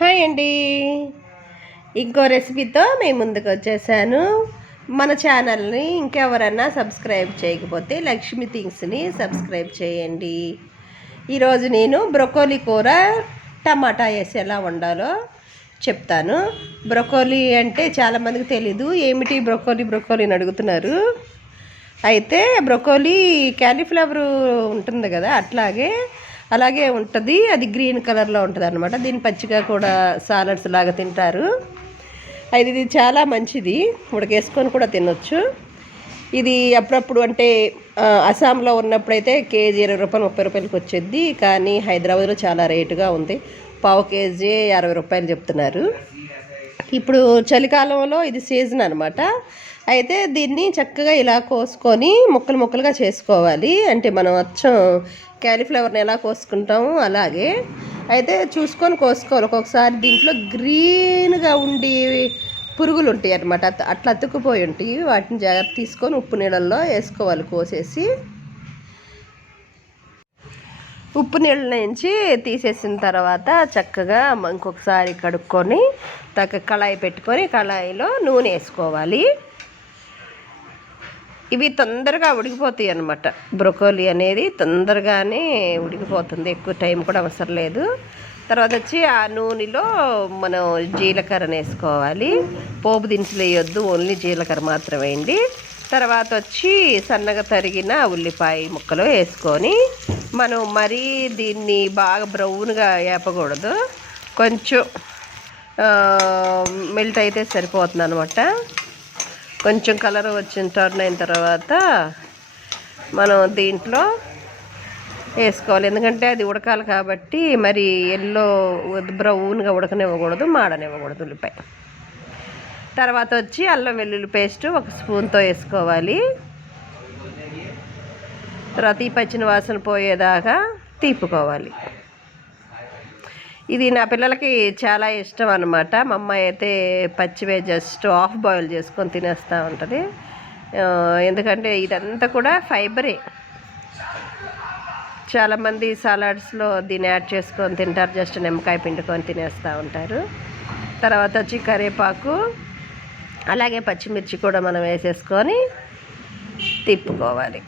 Hi అండి. ఇంకో రెసిపీతో మేము ముందుకు వచ్చేసాను. మన ఛానల్ని ఇంకెవరన్నా సబ్స్క్రైబ్ చేయకపోతే లక్ష్మి థింగ్స్ని సబ్స్క్రైబ్ చేయండి. ఈరోజు నేను బ్రొకోలీ కూర టమాటా వేసి ఎలా వండాలో చెప్తాను. బ్రొకోలీ అంటే చాలామందికి తెలీదు. ఏమిటి బ్రొకోలీ అని అడుగుతున్నారు. అయితే బ్రొకోలీ క్యాలీఫ్లవర్ ఉంటుంది కదా, అలాగే ఉంటుంది. అది గ్రీన్ కలర్లో ఉంటుంది అన్నమాట. దీన్ని పచ్చిగా కూడా సాలడ్స్ లాగా తింటారు. ఇది చాలా మంచిది, ఉడకేసుకొని కూడా తినొచ్చు. ఇది అప్పుడప్పుడు అంటే అస్సాంలో ఉన్నప్పుడైతే కేజీ 20 రూపాయలు 30 రూపాయలకి వచ్చేది. కానీ హైదరాబాద్లో చాలా రేటుగా ఉంది. పావు కేజీ 60 రూపాయలు చెప్తున్నారు. ఇప్పుడు చలికాలంలో ఇది సీజన్ అనమాట. అయితే దీన్ని చక్కగా ఇలా కోసుకొని ముక్కలుగా చేసుకోవాలి. అంటే మనం అచ్చం క్యాలీఫ్లవర్ని ఎలా కోసుకుంటాము అలాగే. అయితే చూసుకొని కోసుకోవాలి. ఒక్కొక్కసారి దీంట్లో గ్రీన్గా ఉండి పురుగులు ఉంటాయి అన్నమాట. అట్లా అతుక్కుపోయి ఉంటాయి. వాటిని జాగ్రత్త తీసుకొని ఉప్పు నీళ్ళల్లో వేసుకోవాలి. కోసేసి ఉప్పు నీళ్ళ నుంచి తీసేసిన తర్వాత చక్కగా ఇంకొకసారి కడుక్కొని కళాయి పెట్టుకొని కళాయిలో నూనె వేసుకోవాలి. ఇవి తొందరగా ఉడికిపోతాయి అన్నమాట. బ్రొకోలీ అనేది తొందరగానే ఉడికిపోతుంది, ఎక్కువ టైం కూడా అవసరం లేదు. తర్వాత వచ్చి ఆ నూనెలో మనం జీలకర్ర వేసుకోవాలి. పోపు దినుసులు వేయొద్దు, ఓన్లీ జీలకర్ర మాత్రమే వేయండి. తర్వాత వచ్చి సన్నగా తరిగిన ఉల్లిపాయ ముక్కలు వేసుకొని మనం మరీ దీన్ని బాగా బ్రౌన్గా వేపకూడదు, కొంచెం మెల్ట్ అయితే సరిపోతుంది అనమాట. కొంచెం కలర్ టర్న్ అయిన తర్వాత మనం దీంట్లో వేసుకోవాలి. ఎందుకంటే అది ఉడకాలి కాబట్టి మరి ఎల్లో బ్రౌన్గా ఉడకనివ్వకూడదు, మాడనివ్వకూడదు ఉల్లిపాయ. తర్వాత వచ్చి అల్లం వెల్లుల్లి పేస్ట్ 1 స్పూన్తో వేసుకోవాలి. తర్వాత ఈ పచ్చిన వాసన పోయేదాకా తీపుకోవాలి. ఇది నా పిల్లలకి చాలా ఇష్టం అన్నమాట. మా అమ్మాయి అయితే పచ్చివే జస్ట్ హాఫ్ బాయిల్ చేసుకొని తినేస్తూ ఉంటుంది. ఎందుకంటే ఇదంతా కూడా ఫైబరే. చాలామంది సలాడ్స్లో దీన్ని యాడ్ చేసుకొని తింటారు, జస్ట్ నిమ్మకాయ పిండుకొని తినేస్తూ ఉంటారు. తర్వాత వచ్చి కరివేపాకు అలాగే పచ్చిమిర్చి కూడా మనం వేసేసుకొని తిప్పుకోవాలి.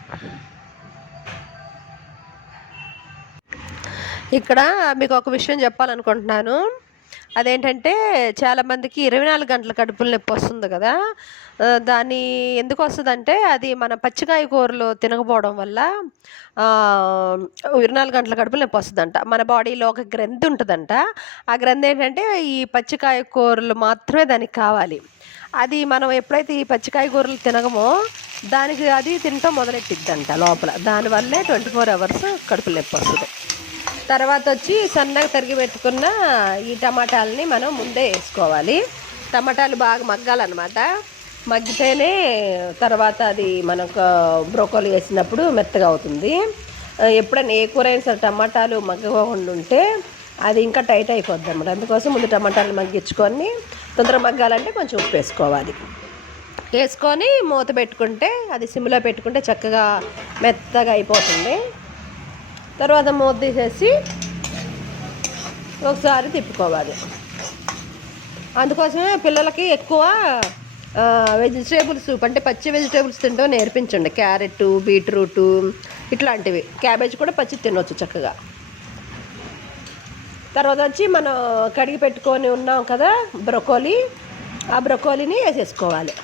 ఇక్కడ మీకు ఒక విషయం చెప్పాలనుకుంటున్నాను. అదేంటంటే చాలామందికి 24 గంటల కడుపులు నొప్పి వస్తుంది కదా. దాన్ని ఎందుకు వస్తుందంటే అది మన పచ్చికాయ కూరలు తినకపోవడం వల్ల 24 గంటల కడుపులు నొప్పి వస్తుందంట. మన బాడీలో ఒక గ్రంథి ఉంటుందంట. ఆ గ్రంథి ఏంటంటే ఈ పచ్చికాయ కూరలు మాత్రమే దానికి కావాలి. అది మనం ఎప్పుడైతే ఈ పచ్చికాయ కూరలు తినగమో దానికి అది తినటం మొదలెట్టిద్దంట లోపల. దానివల్లే 24 అవర్స్ కడుపులు నొప్పి వస్తుంది. తర్వాత వచ్చి సన్నగా తరిగి పెట్టుకున్న ఈ టమాటాలని మనం ముందే వేసుకోవాలి. టమాటాలు బాగా మగ్గాలన్నమాట. మగ్గితేనే తర్వాత అది మనకు బ్రోకోలీ వేసినప్పుడు మెత్తగా అవుతుంది. ఎప్పుడైనా ఏ కూర అయినా సరే టమాటాలు మగ్గకుండా ఉంటే అది ఇంకా టైట్ అయిపోద్ది అన్నమాట. అందుకోసం ముందు టమాటాలు మగ్గించుకొని తొందరగా మగ్గాలంటే కొంచెం ఉప్పు వేసుకోవాలి. వేసుకొని మూత పెట్టుకుంటే అది సిమ్లో పెట్టుకుంటే చక్కగా మెత్తగా అయిపోతుంది. తర్వాత మూత తీసేసి ఒకసారి తిప్పుకోవాలి. అందుకోసమే పిల్లలకి ఎక్కువ వెజిటేబుల్స్ అంటే పచ్చి వెజిటేబుల్స్ తింటూ నేర్పించండి. క్యారెట్, బీట్రూటు ఇట్లాంటివి. క్యాబేజ్ కూడా పచ్చి తినవచ్చు చక్కగా. తర్వాత వచ్చి మనం కడిగి పెట్టుకొని ఉన్నాం కదా బ్రొకోలీ, ఆ బ్రొకోలీని వేసేసుకోవాలి.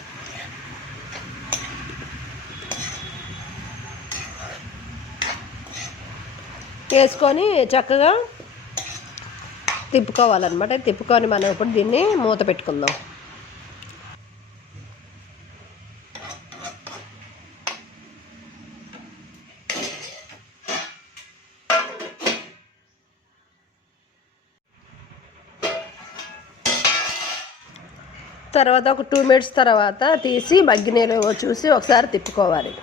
వేసుకొని చక్కగా తిప్పుకోవాలన్నమాట. తిప్పుకొని మనం ఇప్పుడు దీన్ని మూత పెట్టుకుందాం. తర్వాత ఒక 2 మినిట్స్ తర్వాత తీసి మగ్గినేలో చూసి ఒకసారి తిప్పుకోవాలి.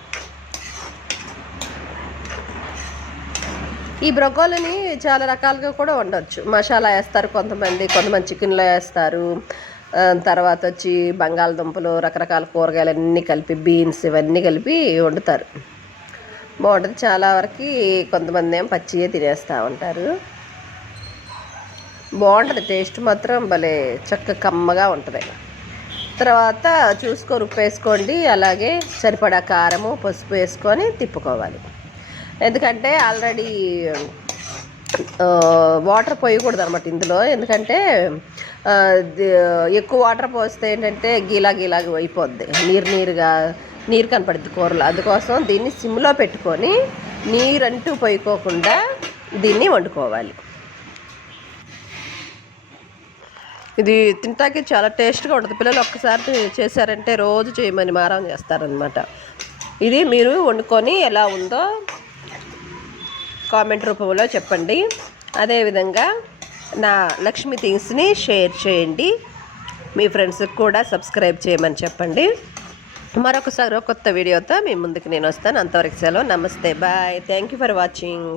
ఈ బ్రొకోలీని చాలా రకాలుగా కూడా వండవచ్చు. మసాలా వేస్తారు కొంతమంది చికెన్లో వేస్తారు. తర్వాత వచ్చి బంగాళదుంపలు, రకరకాల కూరగాయలన్నీ కలిపి, బీన్స్ ఇవన్నీ కలిపి వండుతారు. బాగుంటుంది. చాలా వరకు కొంతమంది ఏమో పచ్చియే తినేస్తూ ఉంటారు. బాగుంటుంది. టేస్ట్ మాత్రం భలే చక్కగా కమ్మగా ఉంటుంది. తర్వాత చూసుకొని ఉప్పు వేసుకోండి. అలాగే సరిపడా కారము పసుపు వేసుకొని తిప్పుకోవాలి. ఎందుకంటే ఆల్రెడీ వాటర్ పోయకూడదు అనమాట ఇందులో. ఎందుకంటే ఎక్కువ వాటర్ పోస్తే ఏంటంటే గీలా అయిపోద్ది, నీరు కనపడుద్ది కూరలో. అందుకోసం దీన్ని సిమ్లో పెట్టుకొని నీరంటూ పోయికోకుండా దీన్ని వండుకోవాలి. ఇది తింటాకి చాలా టేస్ట్గా ఉంటుంది. పిల్లలు ఒక్కసారి చేశారంటే రోజు చేయమని మారం చేస్తారనమాట. ఇది మీరు వండుకొని ఎలా ఉందో కామెంట్ రూపంలో చెప్పండి. అదేవిధంగా నా లక్ష్మీ థింగ్స్ని షేర్ చేయండి. మీ ఫ్రెండ్స్కి కూడా సబ్స్క్రైబ్ చేయమని చెప్పండి. మరొకసారి కొత్త వీడియోతో మీ ముందుకు నేను వస్తాను. అంతవరకు సెలవు. నమస్తే, bye. Thank you for watching.